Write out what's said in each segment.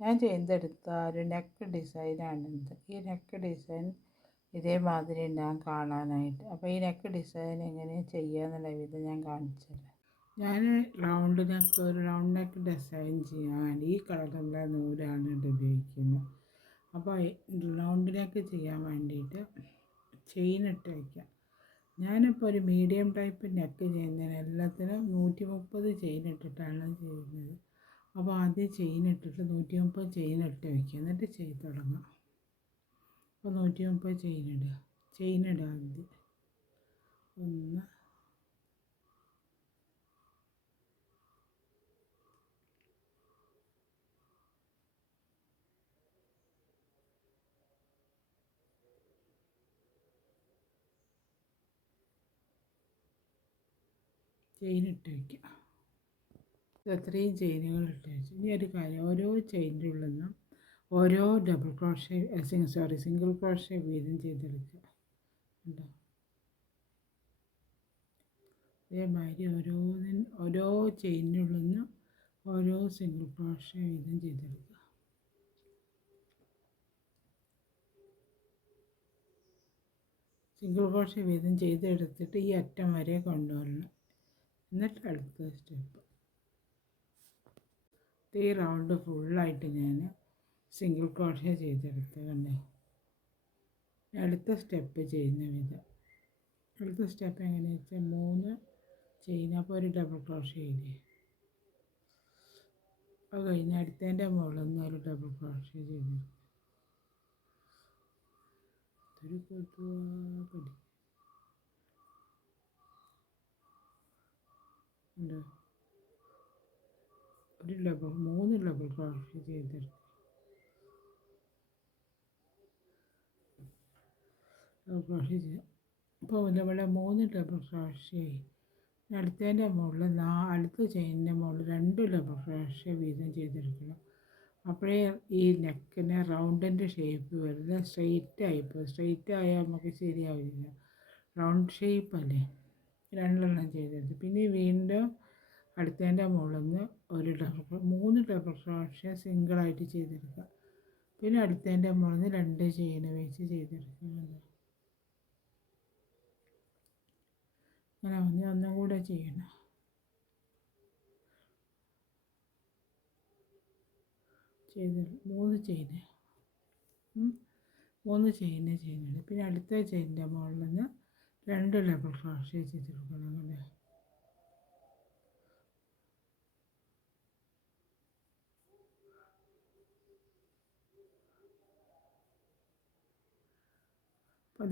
ഞാൻ ചെയ്തെടുത്ത ഒരു നെക്ക് ഡിസൈനാണിത്. ഈ നെക്ക് ഡിസൈൻ ഇതേമാതിരി ഉണ്ടാകും കാണാനായിട്ട്. അപ്പോൾ ഈ നെക്ക് ഡിസൈൻ എങ്ങനെ ചെയ്യാന്നുള്ള വിധം ഞാൻ കാണിച്ചു തരാം. ഞാൻ ഒരു റൗണ്ട് നെക്ക് ഡിസൈൻ ചെയ്യാൻ വേണ്ടി ഈ കളറുള്ള നൂലാണ് ഉപയോഗിക്കുന്നത്. അപ്പോൾ റൗണ്ട് നെക്ക് ചെയ്യാൻ വേണ്ടിയിട്ട് ചെയിൻ ഇട്ട് വയ്ക്കാം. ഞാനിപ്പോൾ ഒരു മീഡിയം ടൈപ്പ് നെക്ക് ചെയ്യുന്നതിന് എല്ലാത്തിനും 130 ചെയിൻ ഇട്ടിട്ടാണ് ചെയ്യുന്നത്. അപ്പോൾ ആദ്യം ചെയിൻ ഇട്ടിട്ട് 130 ചെയിൻ ഇട്ട് വയ്ക്കുക, എന്നിട്ട് ചെയ്ത് തുടങ്ങാം. അപ്പോൾ 130 ചെയിൻ ഇടുക ആദ്യം. 1 ചെയിൻ ഇട്ട് വയ്ക്കുക. അത്രയും ചെയിനുകൾ ഇട്ട് വെച്ചു. ഇനി ഒരു കാര്യം, ഓരോ ചെയിൻ്റെ ഉള്ളിൽ നിന്നും ഓരോ സിംഗിൾ ക്രോഷേ വീതം ചെയ്തെടുക്കുക. ഉണ്ടോ? അതേമാതിരി ഓരോ ചെയിൻ്റെ ഉള്ളിൽ നിന്നും ഓരോ സിംഗിൾ ക്രോഷേ വീതം ചെയ്തെടുക്കുക. സിംഗിൾ ക്രോഷേ വീതം ചെയ്തെടുത്തിട്ട് ഈ അറ്റം വരെ കൊണ്ടുവരണം. എന്നിട്ട് അടുത്ത സ്റ്റെപ്പ് ഈ റൗണ്ട് ഫുള്ളായിട്ട് ഞാൻ സിംഗിൾ ക്രോഷേ ചെയ്തെടുത്ത് കണ്ടേ. അടുത്ത സ്റ്റെപ്പ് ചെയ്യുന്ന വിധം. അടുത്ത സ്റ്റെപ്പ് എങ്ങനെയാണെന്ന് വെച്ചാൽ 3 ചെയിൻ, അപ്പോൾ ഒരു ഡബിൾ ക്രോഷേ ചെയ്തേ. അത് കഴിഞ്ഞ് അടുത്തതിൻ്റെ മുകളിൽ നിന്ന് ഒരു ഡബിൾ ക്രോഷേ ചെയ്ത് ഉണ്ടോ? 3 ഡബിൾ ക്രോഷേ ചെയ്തെടുക്കും. ക്രോഷേ ചെയ്യാം. അപ്പോൾ ഇവിടെ 3 ഡബിൾ ക്രോഷേ ആയി. അടുത്തതിൻ്റെ മുകളിൽ അടുത്ത ചെയിനിൻ്റെ മുകളിൽ 2 ഡബിൾ ക്രോഷേ വീതം ചെയ്തെടുക്കണം. അപ്പോഴേ ഈ നെക്കിന് റൗണ്ടിൻ്റെ ഷേപ്പ് വരുന്നത്. സ്ട്രെയിറ്റ് ആയാൽ നമുക്ക് ശരിയാവില്ല. റൗണ്ട് ഷേപ്പല്ലേ, 2 ചെയ്തെടുത്ത്. പിന്നെ വീണ്ടും അടുത്തതിൻ്റെ മുകളിൽ നിന്ന് 3 ഡബിൾ ക്രോഷേ സിംഗിളായിട്ട് ചെയ്തെടുക്കുക. പിന്നെ അടുത്തതിൻ്റെ മുകളിൽ നിന്ന് 2 ചെയിൻ വെച്ച് ചെയ്തെടുക്കുക. അങ്ങനെ ഒന്നും കൂടെ ചെയ്യണം. ചെയ്ത് 3 ചെയിൻ. പിന്നെ അടുത്ത ചെയിനിൻ്റെ മുകളിൽ നിന്ന് 2 ഡബിൾ ക്രോഷേ ചെയ്തെടുക്കണം. അങ്ങനെ അപ്പോൾ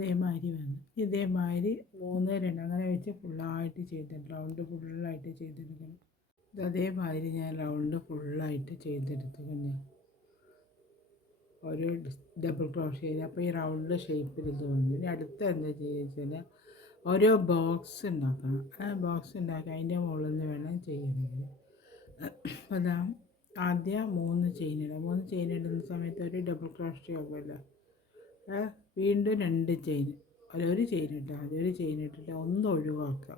ഇതേമാതിരി 3, 2 അങ്ങനെ വെച്ച് ഫുള്ളായിട്ട് ചെയ്തിട്ട് റൗണ്ട് ഫുള്ളായിട്ട് ചെയ്തെടുക്കണം. അതേമാതിരി ഞാൻ റൗണ്ട് ഫുള്ളായിട്ട് ചെയ്തെടുത്തിട്ടുണ്ട്. ഒരു ഡബിൾ ക്രോഷേ ചെയ്ത് അപ്പോൾ ഈ റൗണ്ട് ഷേപ്പിൽ ഇത് വന്നു. ഇനി അടുത്ത എന്താ ചെയ്യുക വെച്ചാൽ ഓരോ ബോക്സ് ഉണ്ടാക്കണം. ആ ബോക്സ് ഉണ്ടാക്കി അതിൻ്റെ മുകളിൽ നിന്ന് വേണം ചെയ്യുന്നത്. അതാ ആദ്യം 3 ചെയിൻ ഇടുക. 3 ചെയിൻ ഇടുന്ന സമയത്ത് ഒരു ഡബിൾ ക്രോഷേ ആകുമല്ലോ. വീണ്ടും 2 ചെയിൻ, ഒരു ചെയിൻ ഇട്ടാൽ മതി. ഒരു ചെയിൻ ഇട്ടിട്ട് ഒന്ന് ഒഴിവാക്കുക.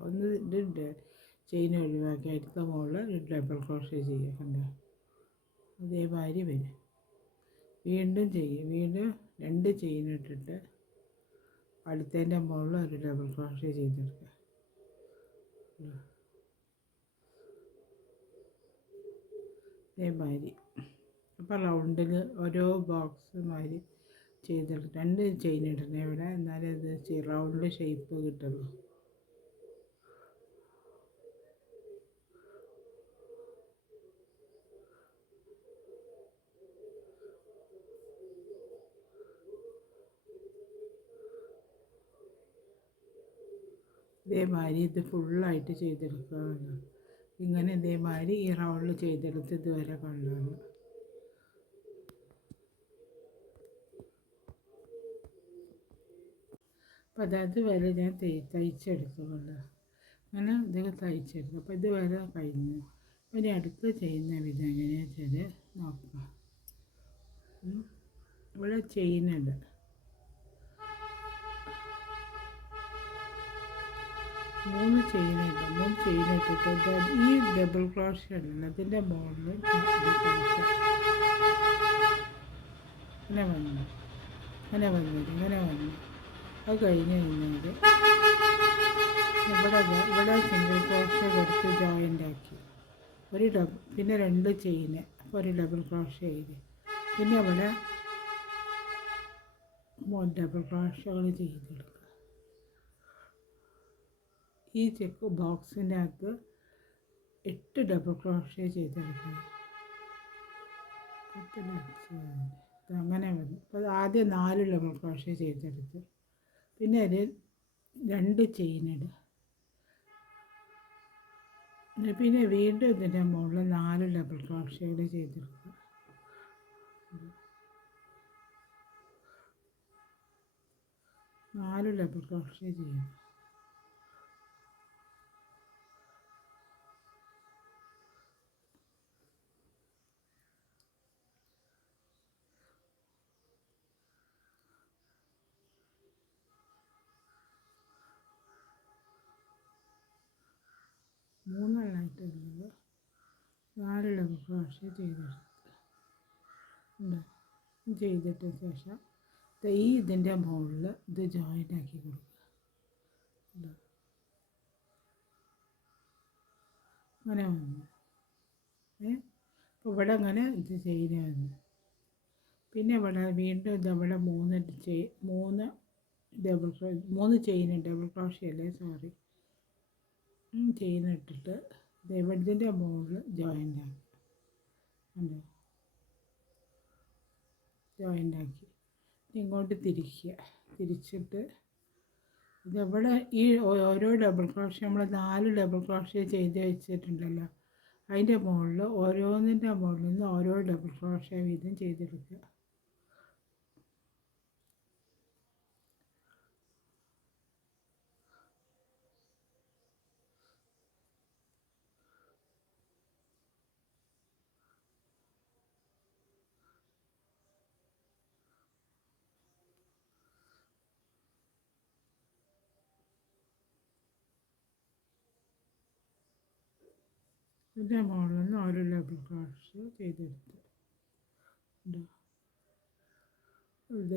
ചെയിൻ ഒഴിവാക്കി അടുത്ത മുകളിൽ ഒരു ഡബിൾ ക്രോഷേ ചെയ്യുക. കണ്ടോ? അതേമാതിരി വരും. വീണ്ടും ചെയ്യും. വീണ്ടും 2 ചെയിൻ ഇട്ടിട്ട് അടുത്തതിൻ്റെ മുകളിൽ ഒരു ഡബിൾ ക്രോഷേ ചെയ്തെടുക്കുക. അതേമാതിരി അപ്പോൾ റൗണ്ടിൽ ഓരോ ബോക്സ് മാതിരി ചെയ്തെടുത്ത് 2 ചെയിൻ ഇടണേ ഇവിടെ, എന്നാലേ ഇത് റൗണ്ട് ഷേപ്പ് കിട്ടുള്ളൂ. ഇതേമാതിരി ഇത് ഫുള്ളായിട്ട് ചെയ്തെടുക്കുകയാണ്. ഇങ്ങനെ ഇതേമാതിരി ഈ റൗണ്ടിൽ ചെയ്തെടുത്ത് ഇതുവരെ കൊണ്ടുവന്നു. അപ്പോൾ അതുവരെ ഞാൻ തയ്ച്ചെടുക്കുന്നുണ്ട്. അങ്ങനെ ഇതൊക്കെ തയ്ച്ചെടുക്കും. അപ്പോൾ ഇതുവരെ കഴിഞ്ഞു. ഇനി അടുത്ത് ചെയ്യുന്ന വിധം എങ്ങനെയാണെന്ന് വെച്ചാൽ നോക്കാം. ഇവിടെ ചെയിനുണ്ട്. 3 ചെയിനുണ്ട്. 3 ചെയിൻ ഇട്ടിട്ട് ഈ ഡബിൾ ക്രോഷേ ഉണ്ടല്ലോ അതിൻ്റെ മുകളിൽ ഇങ്ങനെ വന്നു, ഇങ്ങനെ വന്നു, ഇങ്ങനെ വന്നു. അത് കഴിഞ്ഞ് കഴിഞ്ഞാൽ ഇവിടെ സിംഗിൾ ക്രോഷ്യ കൊടുത്ത് ജോയിൻ്റ് ആക്കി പിന്നെ 2 ചെയിന്, അപ്പോൾ ഒരു ഡബിൾ ക്രോഷ്യ ചെയ്ത് പിന്നെ ഇവിടെ ഡബിൾ ക്രോഷ്യകൾ ചെയ്തെടുക്കുക. ഈ ചെക്ക് ബോക്സിൻ്റെ അകത്ത് 8 ഡബിൾ ക്രോഷ്യ ചെയ്തെടുക്കുക. അങ്ങനെ വന്നു. അപ്പോൾ ആദ്യം 4 ഡബിൾ ക്രോഷ്യ ചെയ്തെടുത്ത് പിന്നെ ഒരു 2 ചെയിനിടുക. പിന്നെ വീണ്ടും ഇതിൻ്റെ മുകളിൽ 4 ഡബിൾ ക്രോഷ്യകൾ ചെയ്തെടുക്കുക. 4 ഡബിൾ ക്രോഷ്യ ചെയ്യും. മൂന്നെണ്ണമായിട്ടുള്ളത് 4 ഡബിൾ ക്രോഷ്യ ചെയ്തിട്ട് ശേഷം ഇതിൻ്റെ മുകളിൽ ഇത് ജോയിൻ്റ് ആക്കി കൊടുക്കുക. അങ്ങനെ വന്നു. അപ്പോൾ ഇവിടെ അങ്ങനെ ഇത് ചെയ്യുന്ന വന്നു. പിന്നെ ഇവിടെ വീണ്ടും ഇതവിടെ 3 ചെയിൻ ഡബിൾ ക്രോഷ്യ അല്ലേ, സോറി, ചെയിൻ ഇട്ടിട്ട് ഇതിൻ്റെ മുകളിൽ ജോയിൻ്റ് ആക്കി, ജോയിൻ്റ് ആക്കി ഇങ്ങോട്ട് തിരിച്ചിട്ട് ഇതെവിടെ ഈ ഓരോ ഡബിൾ ക്രോഷ്യ നമ്മൾ 4 ഡബിൾ ക്രോഷ്യ ചെയ്ത് വെച്ചിട്ടുണ്ടല്ലോ, അതിൻ്റെ മുകളിൽ ഓരോന്നിൻ്റെ മുകളിൽ നിന്ന് ഓരോ ഡബിൾ ക്രോഷ്യ വീതം ചെയ്തെടുക്കുക. ഇതിൻ്റെ മുകളിൽ നിന്ന് ഓരോ ഡബിൾ ക്രോഷ്യ ചെയ്തെടുത്ത്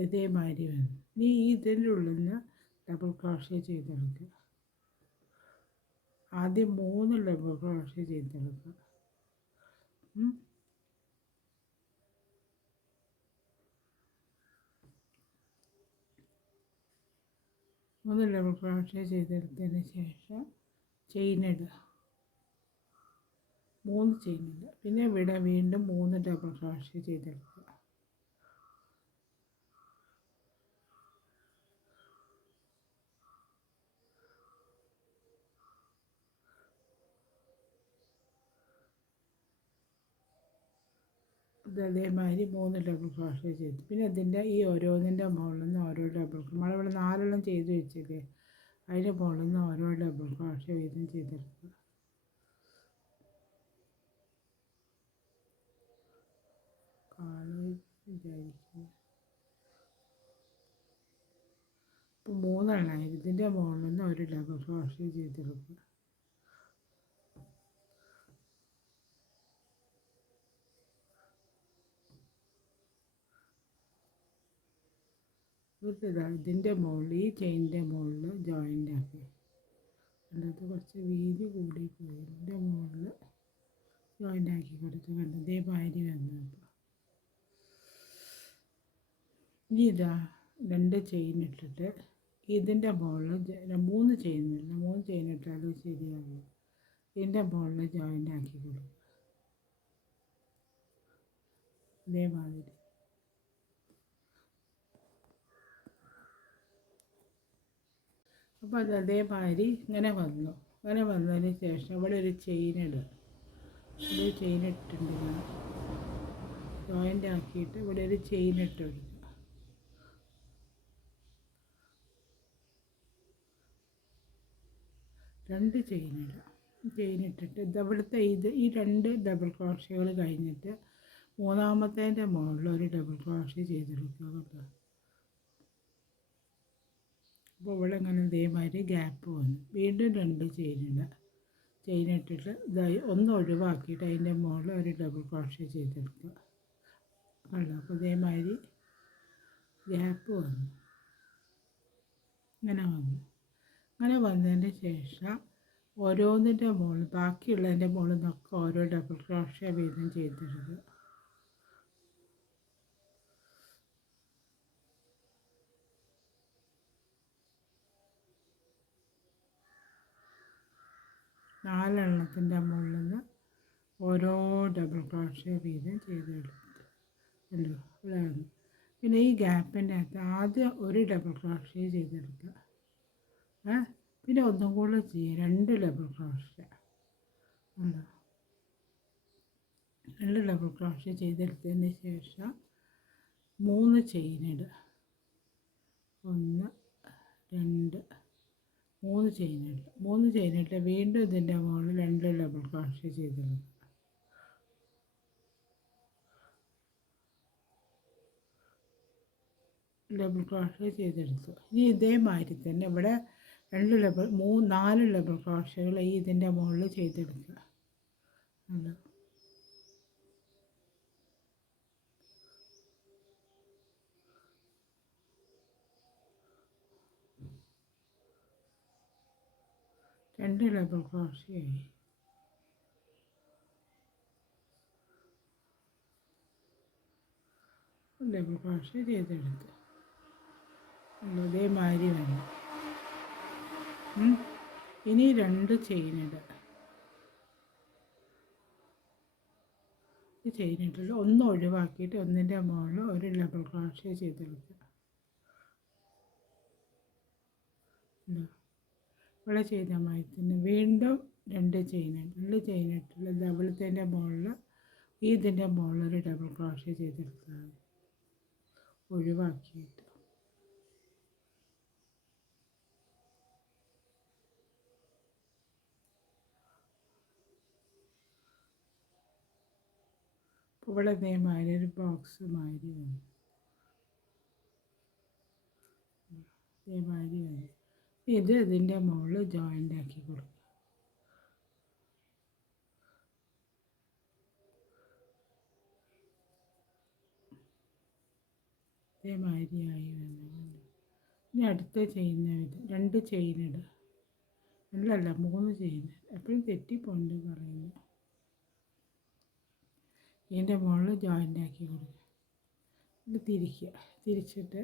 ഇതേമാതിരി വന്നു. ഇനി ഇതിൻ്റെ ഉള്ളിൽ നിന്ന് ഡബിൾ ക്രോഷ്യ ചെയ്തെടുക്കുക. ആദ്യം 3 ഡബിൾ ക്രോഷ്യ ചെയ്തെടുക്കുക. 3 ഡബിൾ ക്രോഷ്യ ചെയ്തെടുത്തതിന് ശേഷം ചെയിനിടുക, 3 ചെയിനിടുക. പിന്നെ ഇവിടെ വീണ്ടും 3 ഡബിൾ ക്രോഷ്യ ചെയ്തെടുക്കുക. അതേമാതിരി 3 ഡബിൾ ക്രോഷ്യ ചെയ്തു. പിന്നെ ഇതിൻ്റെ ഈ ഓരോന്നിൻ്റെ മുകളിൽ നിന്ന് ഓരോ ഡബിൾ, നമ്മളിവിടെ 4 ചെയ്ത് വെച്ചില്ലേ, അതിൻ്റെ മുകളിൽ നിന്ന് ഓരോ ഡബിൾ ക്രോഷ്യ വീതം ചെയ്തെടുക്കുക. വിചാരിക്കുന്നു ഇപ്പോൾ 3 ഇതിൻ്റെ മുകളിൽ നിന്ന് ഒരു ഡബിൾ ക്രോഷ്യ ചെയ്തെടുക്കുക. ഇതിൻ്റെ മുകളിൽ ഈ ചെയിനിൻ്റെ മുകളിൽ ജോയിൻ്റ് ആക്കി, അതിനകത്ത് കുറച്ച് വീതി കൂടിപ്പോയി, ഇതിൻ്റെ മുകളിൽ ജോയിൻ്റ് ആക്കി കൊടുത്ത് ഇതേമാതിരി വന്നു. ഇനി 2 ചെയിൻ ഇട്ടിട്ട് ഇതിൻ്റെ മുകളിൽ 3 ചെയിനില്ല, 3 ചെയിൻ ഇട്ടാൽ ശരിയാവില്ല, ഇതിൻ്റെ മുകളിൽ ജോയിൻ്റ് ആക്കി കൊടുക്കുക. ഇതേമാതിരി അപ്പോൾ അതേമാതിരി ഇങ്ങനെ വന്നു. അങ്ങനെ വന്നതിന് ശേഷം ഇവിടെ ഒരു ചെയിൻ ഇടുക. ഒരു ചെയിൻ ഇട്ടിട്ടുണ്ട്, ജോയിൻ്റ് ആക്കിയിട്ട് ഇവിടെ ഒരു ചെയിൻ ഇട്ട് കൊടുക്കുക. 2 ചെയിനിടുക. ചെയിൻ ഇട്ടിട്ട് ഇവിടുത്തെ ഈ 2 ഡബിൾ ക്രോഷ്യകൾ കഴിഞ്ഞിട്ട് മൂന്നാമത്തേൻ്റെ മുകളിൽ ഒരു ഡബിൾ ക്രോഷ്യ ചെയ്തെടുക്കുക കേട്ടോ. അപ്പോൾ ഇവിടെ ഇങ്ങനെ ഇതേമാതിരി ഗ്യാപ്പ് വന്നു. വീണ്ടും 2 ചെയിനിടുക. ചെയിൻ ഇട്ടിട്ട് ഒന്ന് ഒഴിവാക്കിയിട്ട് അതിൻ്റെ മുകളിൽ ഒരു ഡബിൾ ക്രോഷ്യ ചെയ്തെടുക്കുക. കണ്ടോ? അപ്പോൾ ഇതേമാതിരി ഗ്യാപ്പ് വന്നു. ഇങ്ങനെ വന്നു. അങ്ങനെ വന്നതിന് ശേഷം ഓരോന്നിൻ്റെ മുകളിൽ ബാക്കിയുള്ളതിൻ്റെ മുകളിൽ നിന്നൊക്കെ ഓരോ ഡബിൾ ക്രോഷ്യ വീതം ചെയ്തെടുക്കുക. നാലെണ്ണത്തിൻ്റെ മുകളിൽ നിന്ന് ഓരോ ഡബിൾ ക്രോഷ്യ വീതം ചെയ്തെടുത്ത് അല്ലോ ഇതാണ്. പിന്നെ ഈ ഗ്യാപ്പിൻ്റെ അകത്ത് ആദ്യം ഒരു ഡബിൾ ക്രോഷ്യ ചെയ്തെടുക്കുക. പിന്നെ ഒന്നും കൂടെ ചെയ്യുക, 2 ഡബിൾ ക്രോഷ്യ ഉണ്ടോ. 2 ഡബിൾ ക്രോഷ്യ ചെയ്തെടുത്തതിന് ശേഷം 3 ചെയിൻ ഇടുക. 1 2 3 ചെയിൻ ഇടുക. 3 ചെയിൻ ഇട്ട് വീണ്ടും ഇതിൻ്റെ മുകളിൽ 2 ഡബിൾ ക്രോഷ്യ ചെയ്തെടുക്കുക. ഡബിൾ ക്രോഷ്യ ചെയ്തെടുത്തു. ഇനി ഇതേമാതിരി തന്നെ ഇവിടെ 4 ഡബിൾ ക്രോഷ്യകൾ ഈ ഇതിൻ്റെ മുകളിൽ ചെയ്തെടുക്കുക. ഉണ്ട്. രണ്ട് ഡബിൾ ക്രോഷ്യയായി. ഡബിൾ ക്രോഷ്യ ചെയ്തെടുത്ത് ഇതേമാതിരി വേണം. ഇനി 2 ചെയിൻ ഇടുക. ഈ ചെയിൻ ഇട്ടിട്ട് ഒന്ന് ഒഴിവാക്കിയിട്ട് ഒന്നിൻ്റെ മുകളിൽ ഒരു ഡബിൾ ക്രോഷ്യ ചെയ്തെടുക്കുക. ഇവിടെ ചെയ്ത മാതിരി തന്നെ വീണ്ടും 2 ചെയിൻ ഇട്ടിട്ട് ഡബിളത്തിൻ്റെ മുകളിൽ ഇതിൻ്റെ മുകളിൽ ഒരു ഡബിൾ ക്രോഷ്യ ചെയ്തെടുത്താൽ മതി, ഒഴിവാക്കിയിട്ട്. ഇവിടെ ഇതേമാതിരി ഒരു ബോക്സ് മാതിരി വന്നു. ഇതേമാതിരി വന്നു. ഇത് ഇതിൻ്റെ മുകളിൽ ജോയിൻ്റ് ആക്കി കൊടുക്കുക. ഇതേമാതിരിയായി വന്നു. ഇനി അടുത്ത ചെയ്യുന്ന ഇത് 2 ചെയിൻ ഇടുക. 3 ചെയിൻ. എപ്പോഴും തെറ്റിപ്പോണ്ട് പറയുന്നു. ഇതിൻ്റെ മുകളിൽ ജോയിൻ്റ് ആക്കി കൊടുക്കുക. ഇത് തിരിക്കുക. തിരിച്ചിട്ട്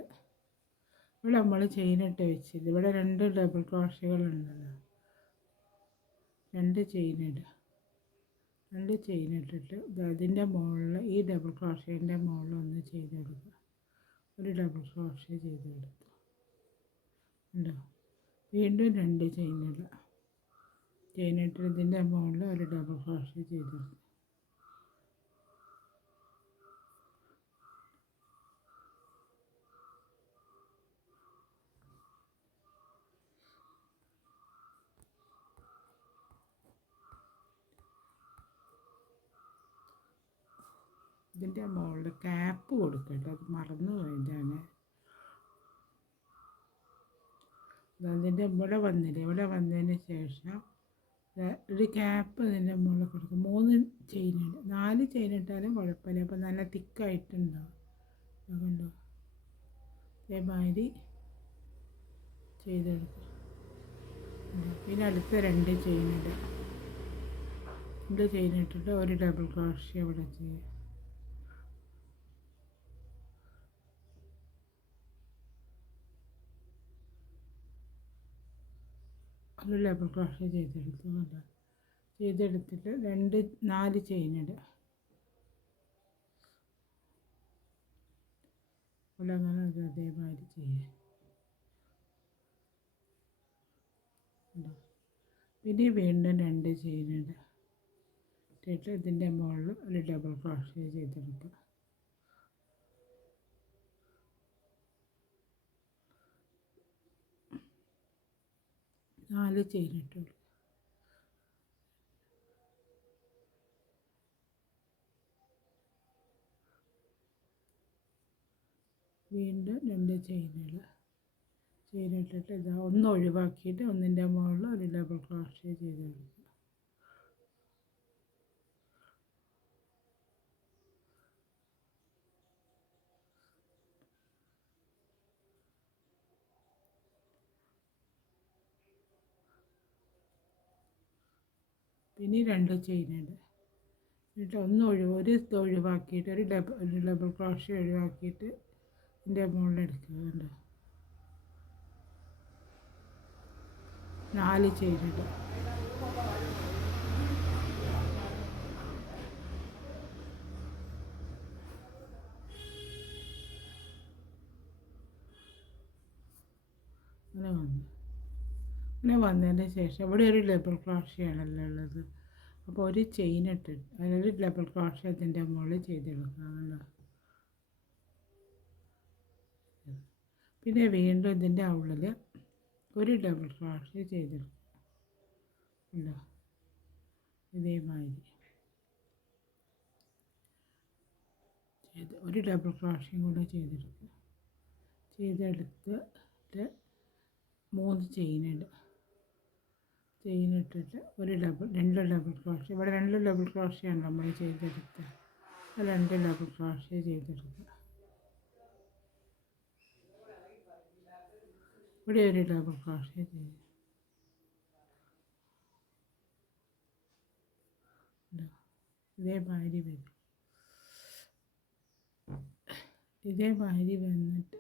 ഇവിടെ നമ്മൾ ചെയിനിട്ട് വെച്ചില്ല. ഇവിടെ 2 ഡബിൾ ക്രോഷ്യകളുണ്ടല്ലോ. 2 ചെയിൻ ഇടുക. 2 ചെയിൻ ഇട്ടിട്ട് അതിൻ്റെ മുകളിൽ ഈ ഡബിൾ ക്രോഷ്യൻ്റെ മുകളിൽ ഒന്ന് ചെയ്തെടുക്കുക. ഒരു ഡബിൾ ക്രോഷ്യ ചെയ്തെടുത്തു. ഉണ്ടോ. വീണ്ടും 2 ചെയിൻ ഇടുക. ചെയിൻ ഇട്ടിട്ട് ഇതിൻ്റെ മുകളിൽ ഒരു ഡബിൾ ക്രോഷ്യ ചെയ്തെടുക്കുക. ഇതിൻ്റെ മുകളിൽ ക്യാപ്പ് കൊടുക്കട്ടെ, അത് മറന്നു പോയതാണ്. അതിൻ്റെ ഇവിടെ വന്നില്ല. ഇവിടെ വന്നതിന് ശേഷം ഒരു ക്യാപ്പ് ഇതിൻ്റെ മുകളിൽ കൊടുക്കും. 3 ചെയിൻ ഇടും. 4 ചെയിൻ ഇട്ടാലും കുഴപ്പമില്ല. അപ്പോൾ നല്ല തിക്കായിട്ടുണ്ടാവും. അതുകൊണ്ടോ ഇതേമാതിരി ചെയ്തെടുക്കും. പിന്നെ അടുത്ത 2 ചെയിൻ ഇടുക. 2 ചെയിൻ ഇട്ടിട്ട് ഒരു ഡബിൾ ക്രോഷ്യ ഇവിടെ ചെയ്യുക. ഒരു ഡബിൾ ക്രോഷ്യ ചെയ്തെടുത്തു. ചെയ്തെടുത്തിട്ട് 4 ചെയിൻ ഇടുക. അങ്ങനെ അതേമാതിരി ചെയ്യുക. പിന്നെ വീണ്ടും 2 ചെയിൻ ഇടുക. ഇട്ടിട്ട് ഇതിൻ്റെ മുകളിൽ ഒരു ഡബിൾ ക്രോഷ്യ ചെയ്തെടുക്കുക. നാല് ചെയിൻ ഇട്ടു. വീണ്ടും 2 ചെയിനുകൾ ചെയിനിട്ടിട്ട് ഇതാ ഒന്ന് ഒഴിവാക്കിയിട്ട് ഒന്നിൻ്റെ മുകളിൽ ഒരു ഡബിൾ ക്രോഷ്യ ചെയ്തെടുക്കുക. പിന്നെ 2 ചെയിനുണ്ട്. എന്നിട്ട് ഒരു ഇത് ഒഴിവാക്കിയിട്ട് ഒരു ഡബിൾ ക്രോഷ്യ ഒഴിവാക്കിയിട്ട് ഇതിൻ്റെ മുകളിൽ എടുക്കുക. കണ്ടോ, 4 ചെയിനിടുക. അങ്ങനെ വന്നതിന് ശേഷം ഇവിടെ ഒരു ഡബിൾ ക്രോഷ്യാണല്ലോ ഉള്ളത്. അപ്പോൾ ഒരു ചെയിൻ ഇട്ടിട്ട് അതൊരു ഡബിൾ ക്രോഷ്യ അതിൻ്റെ മുകളിൽ ചെയ്തെടുക്കുക. പിന്നെ വീണ്ടും ഇതിൻ്റെ ഉള്ളിൽ ഒരു ഡബിൾ ക്രോഷ്യ ചെയ്തെടുക്കുക. ഇതേമാതിരി ഒരു ഡബിൾ ക്രോഷ്യം കൂടെ ചെയ്തെടുത്തിട്ട് 3 ചെയിനിട്ടിട്ട് രണ്ട് ഡബിൾ ക്രോഷ്യ. ഇവിടെ 2 ഡബിൾ ക്രോഷ്യാണ് നമ്മൾ ചെയ്തെടുക്കുക. 2 ഡബിൾ ക്രോഷ്യ ചെയ്തെടുക്കുക. ഇവിടെ ഒരു ഡബിൾ ക്രോഷ്യ ചെയ്ത് ഇതേമാതിരി വരും. ഇതേമാതിരി വന്നിട്ട്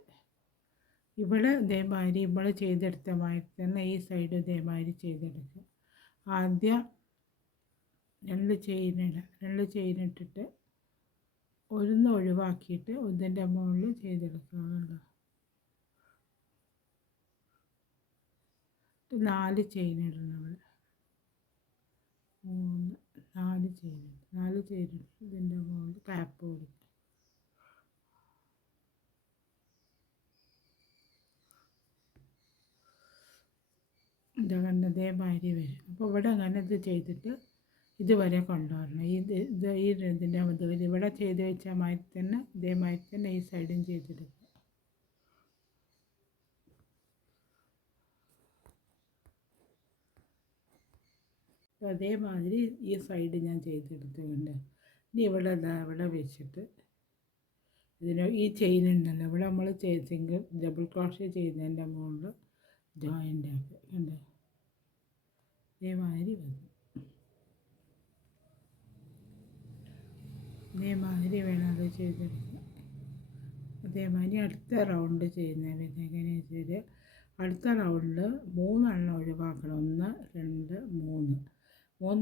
ഇവിടെ ഇതേമാതിരി നമ്മൾ ചെയ്തെടുത്ത മാതിരി തന്നെ ഈ സൈഡ് ഇതേമാതിരി ചെയ്തെടുക്കുക. ആദ്യം 2 ചെയിനിട്ടിട്ട് ഒന്ന് ഒഴിവാക്കിയിട്ട് ഇതിൻ്റെ മുകളിൽ ചെയ്തെടുക്കുക. 4 ചെയിനിടണം. ഇവിടെ 4 ചെയിനിട്ട് ഇതിൻ്റെ മുകളിൽ ക്യാപ്പ് കൊടുക്കുക. ഇതേമാതിരി വരും. അപ്പോൾ ഇവിടെ അങ്ങനെ ഇത് ചെയ്തിട്ട് ഇതുവരെ കൊണ്ടുവരണം. ഇതിൻ്റെ ഇവിടെ ചെയ്ത് വെച്ച മാതിരി തന്നെ ഇതേമാതിരി തന്നെ ഈ സൈഡും ചെയ്തെടുക്കുക. അതേമാതിരി ഈ സൈഡ് ഞാൻ ചെയ്തെടുത്തുകൊണ്ട് ഇനി ഇവിടെ വെച്ചിട്ട് ഈ ചെയിൻ ഉണ്ടല്ലോ, ഇവിടെ നമ്മൾ ഡബിൾ ക്രോഷ്യ ചെയ്യുന്നതിൻ്റെ മുകളിൽ ജോയിൻ്റ് ആക്കുക. കണ്ടോ, ഇതേമാതിരി വന്നു. ഇതേമാതിരി വേണം അത് ചെയ്തെടുക്കുക. അതേമാതിരി അടുത്ത റൗണ്ട് ചെയ്യുന്നത് എങ്ങനെയാണെന്ന് വെച്ചാൽ അടുത്ത റൗണ്ടിൽ 3 എണ്ണം ഒഴിവാക്കണം. 1 2 3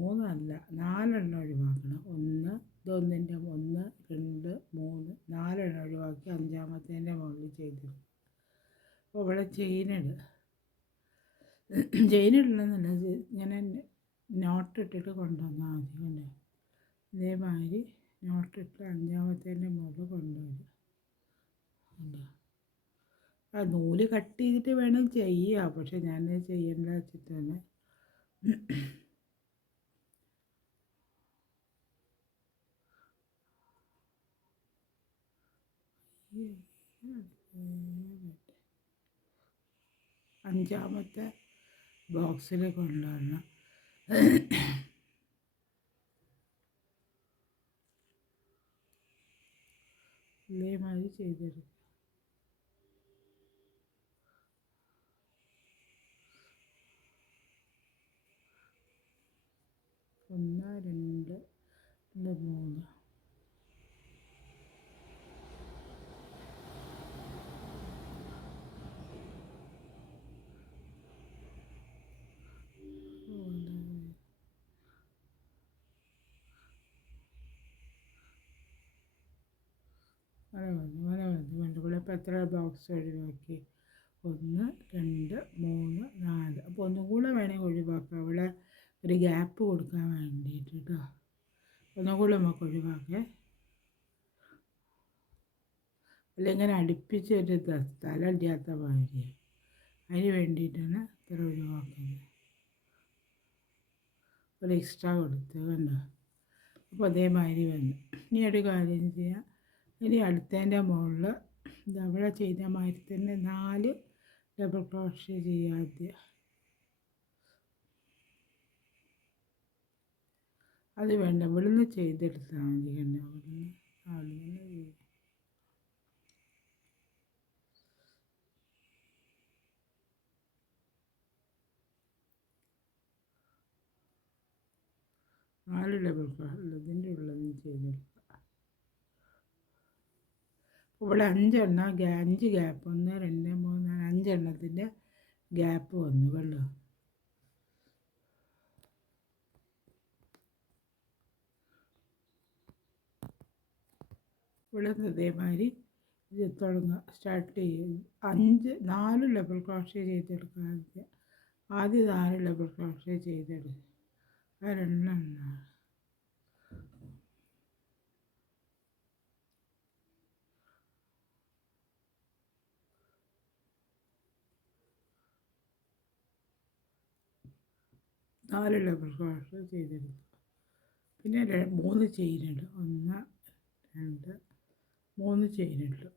3 4 എണ്ണം ഒഴിവാക്കണം. 1 1 2 3 4 എണ്ണം ഒഴിവാക്കി 5-ാമത്തേൻ്റെ മുകളിൽ ചെയ്തെടുക്കുക. അപ്പോൾ ഇവിടെ ചെയിനിടണമെന്നല്ല, ഇങ്ങനെ നോട്ടിട്ടിട്ട് കൊണ്ടുവന്നാൽ മതി. കണ്ടോ, ഇതേമാതിരി നോട്ടിട്ട് 5-ാമത്തേൻ്റെ മുകളിൽ കൊണ്ടുവരിക. ആ നൂല് കട്ട് ചെയ്തിട്ട് വേണം ചെയ്യാം, പക്ഷെ ഞാൻ ചെയ്യേണ്ട വെച്ചിട്ടാണ്. അഞ്ചാമത്തെ ബോക്സിൽ കൊണ്ടുവരണം. ഇതേമാതിരി ചെയ്തെടുക്കുക. 1 2 3 ഇപ്പോൾ എത്ര ബോക്സ് ഒഴിവാക്കി? 1 2 3 4. അപ്പോൾ ഒന്നും കൂടെ വേണമെങ്കിൽ ഒഴിവാക്കാം, ഇവിടെ ഒരു ഗ്യാപ്പ് കൊടുക്കാൻ വേണ്ടിയിട്ട് കേട്ടോ. ഒന്നും കൂടെ നമുക്ക് ഒഴിവാക്കേ, അല്ല ഇങ്ങനെ അടുപ്പിച്ചൊരു സ്ഥലം ഇല്ലാത്ത മാതിരി, അതിന് വേണ്ടിയിട്ടാണ് ഇത്ര ഒഴിവാക്കുന്നത്. ഒരു എക്സ്ട്രാ കൊടുത്ത് കണ്ടോ. അപ്പോൾ അതേമാതിരി വന്നു. ഇനി ഒരു കാര്യം ചെയ്യാം, ഇനി അടുത്തതിൻ്റെ മുകളിൽ അവിടെ ചെയ്ത മാതിരി തന്നെ 4 ഡബിൾ ക്രോഷ്യ ചെയ്യുക. ആദ്യം അത് വേണ്ട, ഇവിടുന്ന് ചെയ്തെടുത്താൽ മതി. കണ്ടോ, അവിടുന്ന് ചെയ്യാം. 4 ഡബിൾ ക്രോഷ്യ ഇതിൻ്റെ ഉള്ളിൽ ചെയ്തെടുക്കുക. ഇവിടെ 5 ഗ്യാപ്പ് 1 2 3 4 5 ഗ്യാപ്പ് വന്നു കണ്ടോ. ഇവിടെ ഇതേമാതിരി ഇത് തുടങ്ങുക, സ്റ്റാർട്ട് ചെയ്യുക. 4 ഡബിൾ ക്രോഷ്യ ചെയ്തെടുക്കുക. ആദ്യം 4 ഡബിൾ ക്രോഷ്യ ചെയ്തെടുക്കുക. ആ 4 ഡബിൾ ക്രോഷ്യ ചെയ്തെടുക്കുക. പിന്നെ 3 ചെയിനിടുക. 1 2 3 ചെയിനിട്ടു.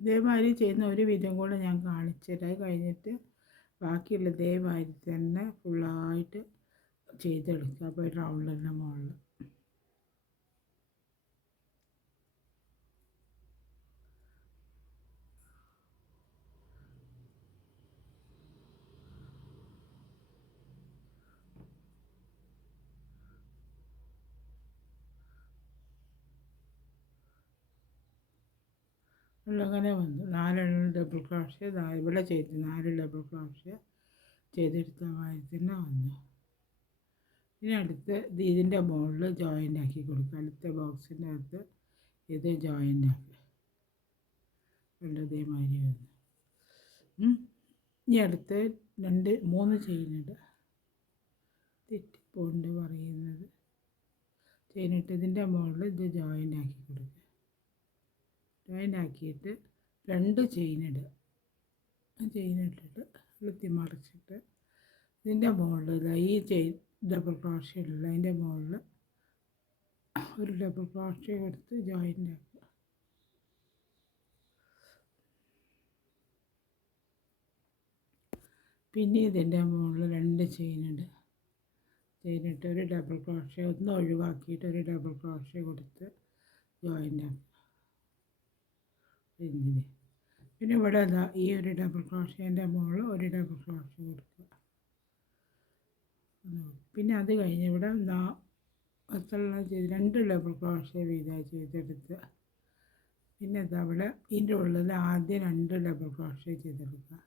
ഇതേമാതിരി ചെയ്യുന്ന ഒരു വിധം കൂടെ ഞാൻ കാണിച്ചിട്ട് അത് കഴിഞ്ഞിട്ട് ബാക്കിയുള്ള ഇതേമാതിരി തന്നെ ഫുള്ളായിട്ട് ചെയ്തെടുക്കുക. അപ്പോൾ റൗണ്ടിൻ്റെ മുകളിൽ അങ്ങനെ വന്നു. 4 ഡബിൾ ക്രോഷ്യ ഇവിടെ ചെയ്ത് 4 ഡബിൾ ക്രോഷ്യ ചെയ്തെടുത്ത മാതിരി തന്നെ വന്നു. ഇനി അടുത്ത് ഇതിൻ്റെ മുകളിൽ ജോയിൻ്റ് ആക്കി കൊടുക്കുക. അടുത്ത ബോക്സിൻ്റെ അകത്ത് ഇത് ജോയിൻ്റ് ആക്കുക. ഇതേമാതിരി വന്നു. ഇനി അടുത്ത് 3 ചെയിനിടുക. തെറ്റിപ്പോണ്ട് പറയുന്നത്. ചെയിനിട്ട് ഇതിൻ്റെ മുകളിൽ ഇത് ജോയിൻ്റ് ആക്കി കൊടുക്കുക. ജോയിൻ്റ് ആക്കിയിട്ട് 2 ചെയിനിടുക. ചെയിനിട്ടിട്ട് വൃത്തി മറിച്ചിട്ട് ഇതിൻ്റെ മുകളിൽ ഈ ചെയിൻ ഡബിൾ ക്രോഷ്യ ഉള്ള അതിൻ്റെ മുകളിൽ ഒരു ഡബിൾ ക്രോഷ്യ കൊടുത്ത് ജോയിൻ്റ് ആക്കുക. പിന്നെ ഇതിൻ്റെ മുകളിൽ 2 ചെയിനിടുക. ചെയിനിട്ട് ഒരു ഡബിൾ ക്രോഷ്യ ഒന്ന് ഒഴിവാക്കിയിട്ട് ഒരു ഡബിൾ ക്രോഷ്യ കൊടുത്ത് ജോയിൻ്റ് ആക്കുക. പിന്നെ ഇവിടെ ഈ ഒരു ഡബിൾ ക്രോഷ്യേൻ്റെ മുകളിൽ ഒരു ഡബിൾ ക്രോഷ്യ കൊടുക്കുക. പിന്നെ അത് കഴിഞ്ഞ് ഇവിടെ ചെയ്ത് 2 ഡബിൾ ക്രോഷ്യ വീതം ചെയ്തെടുക്കുക. പിന്നെ അവിടെ ഇതിൻ്റെ ഉള്ളിൽ ആദ്യം 2 ഡബിൾ ക്രോഷ്യ ചെയ്തെടുക്കുക.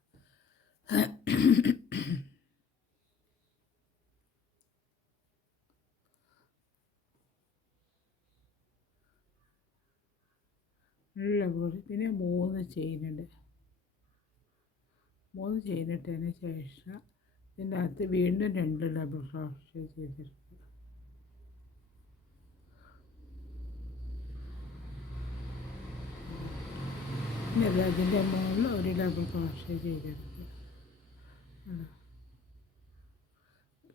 പിന്നെ 3 ചെയിനിടുക. 3 ചെയിനിട്ടതിന് ശേഷം ഇതിൻ്റെ അകത്ത് വീണ്ടും 2 ഡബിൾ ക്രോഷ്യ ചെയ്തെടുക്കുക. പിന്നെ അതിൻ്റെ മുകളിൽ ഒരു ഡബിൾ ക്രോഷ്യ ചെയ്തെടുക്കുക.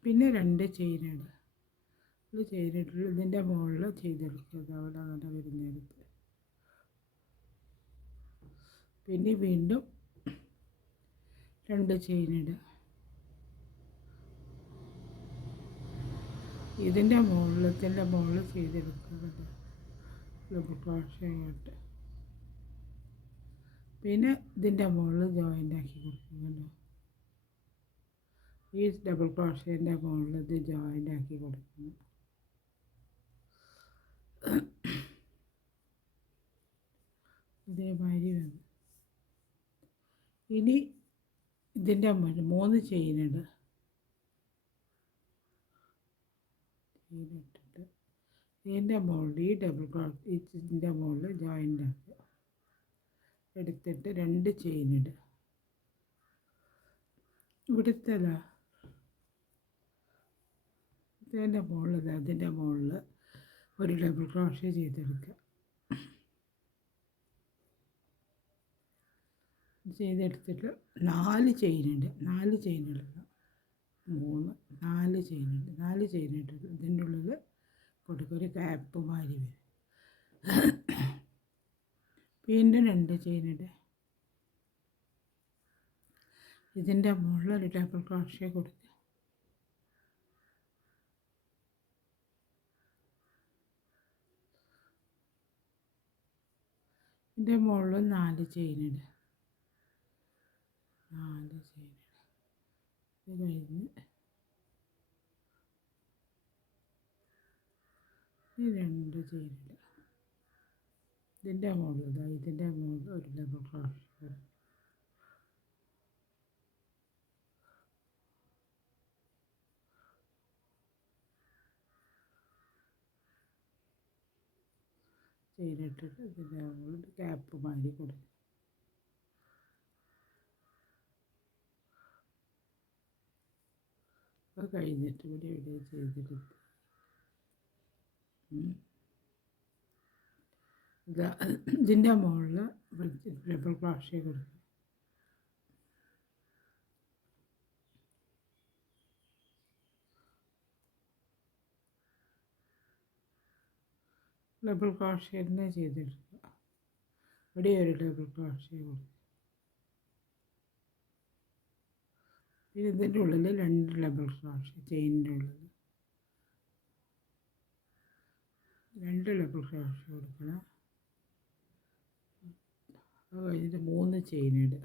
പിന്നെ 2 ചെയിനിടുക. ഇത് ചെയ്തിട്ട് ഇതിൻ്റെ മുകളിൽ ചെയ്തെടുക്കുക. അവിടെ അങ്ങനെ വരുന്നെടുത്ത് പിന്നെ വീണ്ടും 2 ചെയിനിടുക. ഇതിൻ്റെ മുകളിൽ ചെയ്തെടുക്കുക. ഡബിൾ ക്രോഷ്യ ആയിട്ട് പിന്നെ ഇതിൻ്റെ മുകളിൽ ജോയിൻ്റ് ആക്കി കൊടുക്കുന്നുണ്ട്. ഈ ഡബിൾ ക്രോഷ്യേൻ്റെ മുകളിൽ ഇത് ജോയിൻ്റ് ആക്കി കൊടുക്കുന്നു. ഇതേമാതിരി വന്നു. ഇനി ഇതിൻ്റെ 3 ചെയിനിടുക. ചെയിനിട്ടിട്ട് ഇതിൻ്റെ മുകളിൽ ഈ ഡബിൾ ക്രോഷ്യ ഇതിൻ്റെ മുകളിൽ ജോയിൻ്റ് ആക്കുക. എടുത്തിട്ട് 2 ചെയിനിടുക. ഇവിടുത്തെ ഇതിൻ്റെ മുകളിൽ അതിൻ്റെ മുകളിൽ ഒരു ഡബിൾ ക്രോഷ്യ ചെയ്തെടുക്കുക. ചെയ്തെടുത്തിട്ട് 4 ചെയിനിടുക. 4 ചെയിനിടണം. 3 4 ചെയിനിട്ട് 4 ചെയിനിട്ടിട്ട് ഇതിൻ്റെ ഉള്ളിൽ കൊടുക്കുക. ഒരു ക്യാപ്പ് മാതിരി വരും. വീണ്ടും 2 ചെയിനിടുക. ഇതിൻ്റെ മുകളിൽ ഒരു ഡബിൾ ക്രോഷ്യ കൊടുക്കുക. ഇതിൻ്റെ മുകളിൽ 4 ചെയിനിടുക. 4 ചെയിനിടുക. ഇത് കഴിഞ്ഞ് ഈ 2 ചെയിനിടുക. ഇതിൻ്റെ മുകളിൽ ഒരു ഡബിൾ ക്രോഷ്യ ചെയിനിട്ടിട്ട് ഇതിൻ്റെ മുകളിൽ ക്യാപ്പ് മാറി കൊടുക്കുക. അത് കഴിഞ്ഞിട്ട് ഇവിടെ ചെയ്തെടുത്ത് ഇതിൻ്റെ മുകളിൽ ഡബിൾ ക്രോഷ്യ കൊടുക്കുക. ഡബിൾ ക്രോഷ്യ തന്നെ ചെയ്തെടുക്കുക. ഇവിടെ ഒരു ഡബിൾ ക്രോഷ്യ കൊടുക്കുക. പിന്നെ ഇതിൻ്റെ ഉള്ളിൽ 2 ഡബിൾ ക്രോഷ്യ ചെയിനിൻ്റെ ഉള്ളിൽ 2 ഡബിൾ ക്രോഷ്യ കൊടുക്കണം. അത് കഴിഞ്ഞിട്ട് 3 ചെയിനിടുക.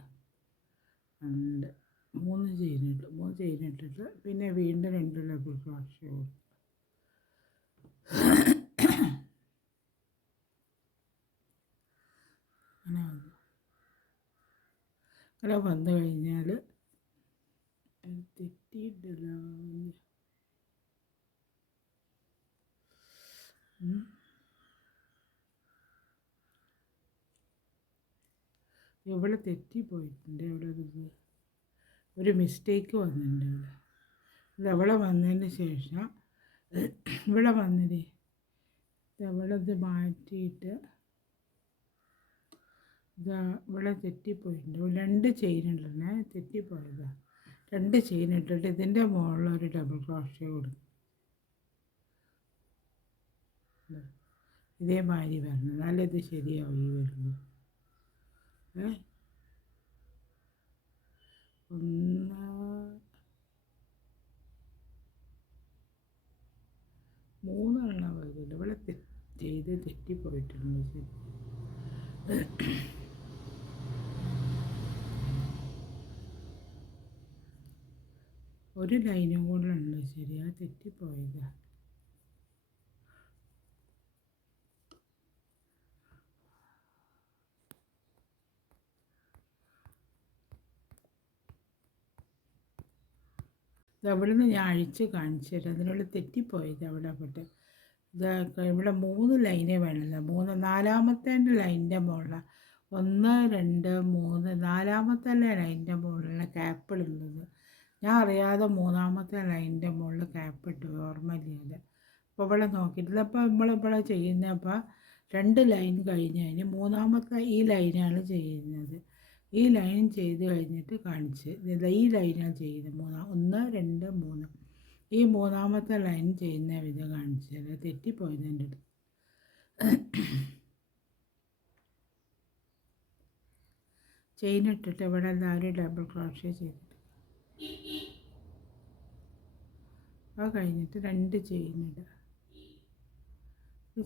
3 ചെയിനിട്ടിട്ട് പിന്നെ വീണ്ടും 2 ഡബിൾ ക്രോഷ്യ കൊടുക്കുക. അങ്ങനെ വന്നു കഴിഞ്ഞാൽ തെറ്റിയിട്ടില്ല. ഇവിടെ തെറ്റിപ്പോയിട്ടുണ്ട്. ഇവിടെ ഒരു മിസ്റ്റേക്ക് വന്നിട്ടുണ്ട്. ഇവിടെ വന്നതിന് ശേഷം ഇവിടെ വന്നിട്ട് ഇവിടെ ഇത് മാറ്റിയിട്ട് ഇവിടെ തെറ്റിപ്പോയിട്ടുണ്ട്. 2 ചെയിനിടണേ, തെറ്റിപ്പോയതാണ്. 2 ചെയിനിട്ടിട്ട് ഇതിൻ്റെ മുകളിൽ ഒരു ഡബിൾ ക്രോഷ്യ കൊടുക്കും. ഇതേമാതിരി വരണം, എന്നാലേ ഇത് ശരിയാവും. ഈ വരുന്നത് 3 വരില്ല. ഇവിടെ തെറ്റിപ്പോയിട്ടുണ്ട്. ശരി, ഒരു ലൈനും കൂടെ ഉണ്ട്. ശരിയാ, തെറ്റിപ്പോയതാ. അവിടെ നിന്ന് ഞാൻ അഴിച്ച് കാണിച്ചു തരാം. അതിനുള്ളിൽ തെറ്റിപ്പോയത് അവിടെ പോട്ടെ. ഇവിടെ 3 ലൈനേ വേണമല്ലോ. 4-ാമത്തെ ലൈനിൻ്റെ മുകളിൽ 1, 2, 3 4-ാമത്തെ ലൈനിൻ്റെ മുകളിലുള്ള ക്യാപ്പിളുള്ളത്. ഞാൻ അറിയാതെ 3-ാമത്തെ ലൈനിൻ്റെ മുകളിൽ ക്യാപ്പ് ഇട്ടു, ഓർമ്മയില്ലാതെ. അപ്പോൾ ഇവിടെ നോക്കിയിട്ടില്ല. അപ്പോൾ നമ്മളിവിടെ ചെയ്യുന്നപ്പോൾ 2 ലൈൻ കഴിഞ്ഞ് കഴിഞ്ഞ് 3-ാമത്തെ ഈ ലൈനാണ് ചെയ്യുന്നത്. ഈ ലൈൻ ചെയ്ത് കഴിഞ്ഞിട്ട് കാണിച്ച് ഈ ലൈനാണ് ചെയ്യുന്നത്. 1, 2, 3 ഈ 3-ാമത്തെ ലൈൻ ചെയ്യുന്ന വിധം കാണിച്ചത്. തെറ്റിപ്പോയത് എൻ്റെ അടുത്ത്. ചെയിൻ ഇട്ടിട്ട് ഇവിടെ എല്ലാവരും ഡബിൾ ക്രോഷ്യ ചെയ്തിട്ട് അത് കഴിഞ്ഞിട്ട് 2 ചെയിനിടുക.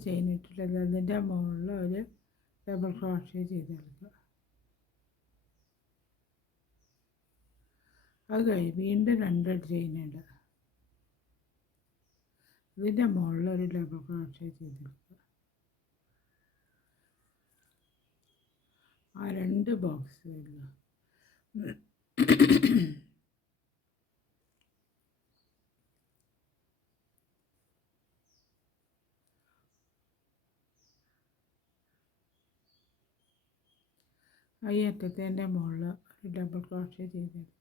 ചെയിൻ ഇട്ടിട്ട് അതിൻ്റെ മുകളിൽ ഒരു ഡബിൾ ക്രോഷ്യ ചെയ്തെടുക്കുക. അത് കഴിഞ്ഞ് വീണ്ടും 2 ചെയിനിടുക. ഇതിൻ്റെ മുകളിൽ ഒരു ഡബിൾ ക്രോഷ്യ ചെയ്തെടുക്കുക. ആ 2 ബോക്സ് ഇടുക. ഈ അറ്റത്തിൻ്റെ മുകളിൽ ഒരു ഡബിൾ ക്രോഷ്യ ചെയ്തെടുക്കുക.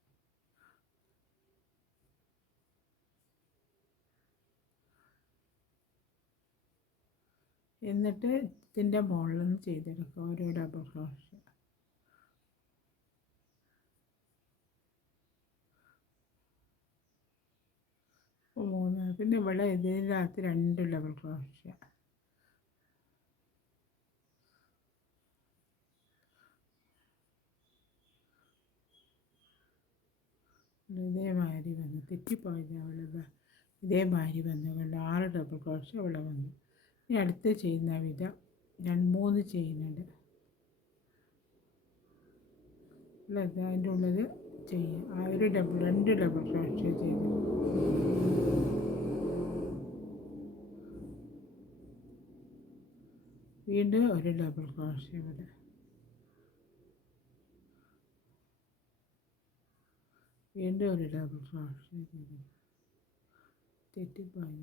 എന്നിട്ട് ഇതിൻ്റെ മുകളിൽ നിന്ന് ചെയ്തെടുക്കുക ഓരോ ഡബിൾ ക്രോഷ്യ. അപ്പോൾ 3. പിന്നെ ഇവിടെ ഇതിനകത്ത് 2 ഡബിൾ ക്രോഷ്യ. ഇതേമാതിരി വന്നു. തെറ്റിപ്പോയത് അവളത് ഇതേമാതിരി വന്നുകൊണ്ട് 6 ഡബിൾ ക്രോഷ്യ അവിടെ വന്നു. ഇനി അടുത്ത് ചെയ്യുന്ന വിധം 3 ചെയ്യുന്നുണ്ട്. അതിൻ്റെ ഉള്ളിൽ ചെയ്യുക. ആ ഒരു 2 ഡബിൾ ക്രോഷ്യ ചെയ്ത് വീണ്ടും ഒരു ഡബിൾ ക്രോഷ്യ ഇവിടെ, വീണ്ടും ഒരു ഡബിൾ ക്രോഷ്യ ചെയ്ത് തെറ്റിപ്പോയ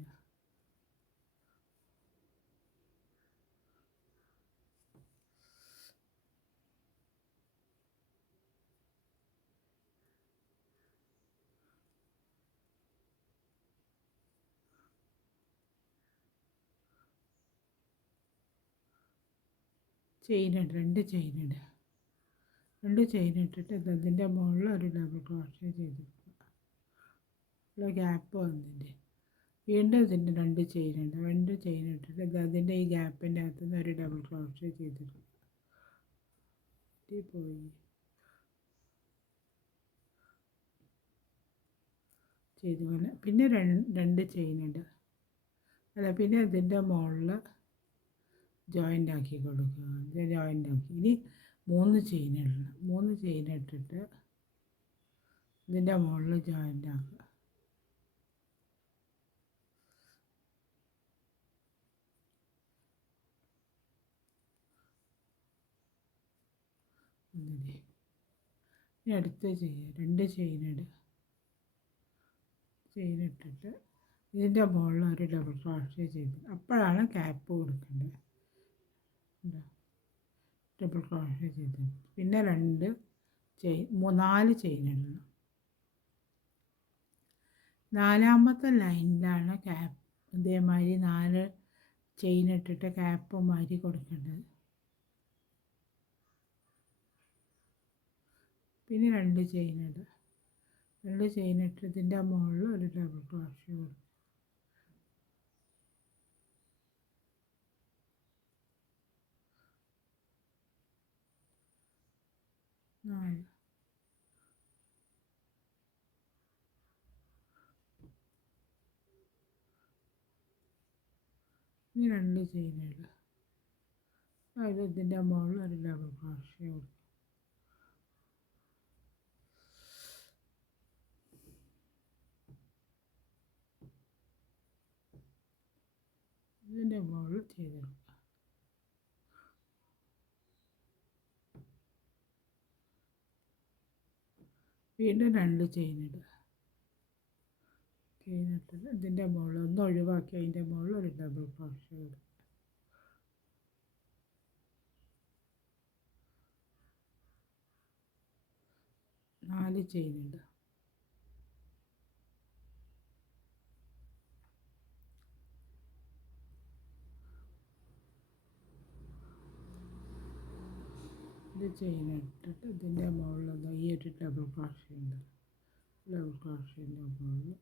ചെയിനിട്ട്, രണ്ട് ചെയിനിടുക, രണ്ട് ചെയിൻ ഇട്ടിട്ട് അതിൻ്റെ മുകളിൽ ഒരു ഡബിൾ ക്രോഷ്യ ചെയ്ത് കൊടുക്കുക, ഗ്യാപ്പ് വന്നിട്ട് വീണ്ടും ഇതിൻ്റെ രണ്ട് ചെയിനുണ്ട്, രണ്ട് ചെയിൻ ഇട്ടിട്ട് അതിൻ്റെ ഈ ഗ്യാപ്പിൻ്റെ അകത്തുനിന്ന് ഒരു ഡബിൾ ക്രോഷ്യ ചെയ്തിട്ട് പോയി ചെയ്തുപോലെ. പിന്നെ രണ്ട് ചെയിനുണ്ട്, അല്ല പിന്നെ അതിൻ്റെ മുകളിൽ ജോയിൻ്റ് ആക്കി കൊടുക്കുക, ജോയിൻ്റ് ആക്കി. ഇനി 3 ചെയിൻ ഇടണം, 3 ചെയിൻ ഇട്ടിട്ട് ഇതിൻ്റെ മുകളിൽ ജോയിൻ്റ് ആക്കുക. ഇനി അടുത്ത് ചെയ്യുക, 2 ചെയിൻ ഇടുക, ചെയിൻ ഇട്ടിട്ട് ഇതിൻ്റെ മുകളിൽ ഒരു ഡബിൾ ക്രോഷ്യ ചെയ്ത്, അപ്പോഴാണ് ക്യാപ്പ് കൊടുക്കേണ്ടത്. ഡബിൾ ക്രോഷ്യ ചെയ്ത് പിന്നെ 4 ചെയിൻ ഇടണം. 4ാമത്തെ ലൈനിലാണ് ക്യാപ്പ് ഇതേമാതിരി 4 ചെയിൻ ഇട്ടിട്ട് ക്യാപ്പ് മാതിരി കൊടുക്കേണ്ടത്. പിന്നെ 2 ചെയിൻ ഇടുക, 2 ചെയിൻ ഇട്ട് ഇതിൻ്റെ മുകളിൽ ഒരു ഡബിൾ ക്രോഷ്യ കൊടുക്കുക. 4 ഇനി 2 ചെയിൻ ഇടുക, അതിൽ ഇതിൻ്റെ മുകളിൽ ഒരു ഡബിൾ ക്രോഷ്യ കൊടുക്കുക. ഇതിൻ്റെ മുകളിൽ ചെയ്തെടുക്കുക. വീണ്ടും 2 ചെയിൻ ഇടുക, ചെയിൻ ഇട്ടിട്ട് ഇതിൻ്റെ മുകളിൽ ഒന്ന് ഒഴിവാക്കി അതിൻ്റെ മുകളിൽ ഒരു ഡബിൾ ക്രോഷ്യ ഇടുക. 4 ചെയിൻ ഇടുക, ഇത് ചെയിൻ ഇട്ടിട്ട് ഇതിൻ്റെ മുകളിൽ ഈ ഒരു ഡബിൾ ക്രോഷ്യ ഉണ്ട്, ഡബിൾ ക്രോഷ്യൻ്റെ മുകളിൽ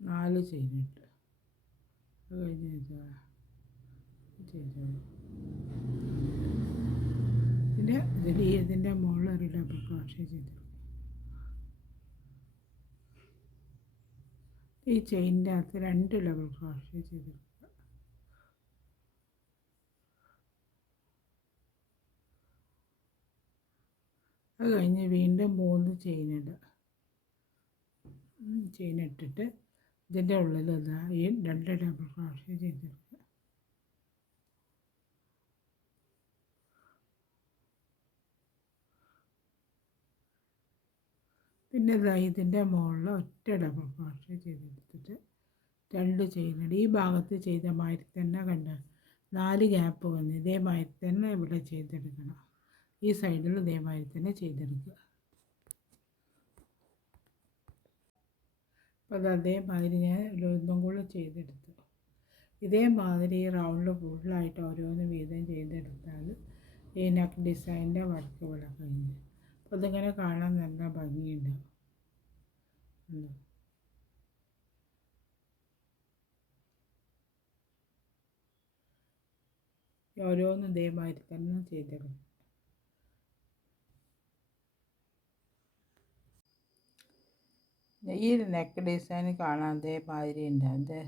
4 ചെയിൻ ഇട്ട് അത് കഴിഞ്ഞ് പിന്നെ ഇതിൻ്റെ മുകളിൽ ഒരു ഡബിൾ ക്രോഷ്യ ചെയ്ത് ഈ ചെയിനിൻ്റെ അകത്ത് 2 ഡബിൾ ക്രോഷ്യ ചെയ്തെടുക്കുക. അത് കഴിഞ്ഞ് വീണ്ടും 3 ചെയിൻ ഇടുക, ചെയിൻ ഇട്ടിട്ട് ഇതിൻ്റെ ഉള്ളിൽ ഈ 2 ഡബിൾ ക്രോഷ്യ ചെയ്തെടുക്കുക. പിന്നെ ഇതിൻ്റെ മുകളിൽ ഒറ്റ ഡബിൾ ക്രോഷ്യ ചെയ്തെടുത്തിട്ട് 2 ചെയിൻ ഇടുക. ഈ ഭാഗത്ത് ചെയ്ത മാതിരി തന്നെ കണ്ട 4 ഗ്യാപ്പ് വന്ന് ഇതേമാതിരി തന്നെ ഇവിടെ ചെയ്തെടുക്കണം. ഈ സൈഡിൽ ഇതേമാതിരി തന്നെ ചെയ്തെടുക്കുക. അപ്പോൾ അത് അതേമാതിരി ഞാൻ ഒന്നും കൂടെ ചെയ്തെടുത്തു. ഇതേമാതിരി ഈ റൗണ്ടിൽ ഫുള്ളായിട്ട് ഓരോന്ന് വീതം ചെയ്തെടുത്താൽ ഈ നെക്ക് ഡിസൈനിൻ്റെ വർക്ക് ഇവിടെ കഴിഞ്ഞു. അപ്പോൾ അതിങ്ങനെ കാണാൻ നല്ല ഭംഗിയുണ്ടാവും. ഓരോന്നും ഇതേമാതിരി തന്നെ ചെയ്തെടുക്കും. ഈ നെക്ക് ഡിസൈൻ കാണാൻ അതേമാതിരി ഉണ്ട്.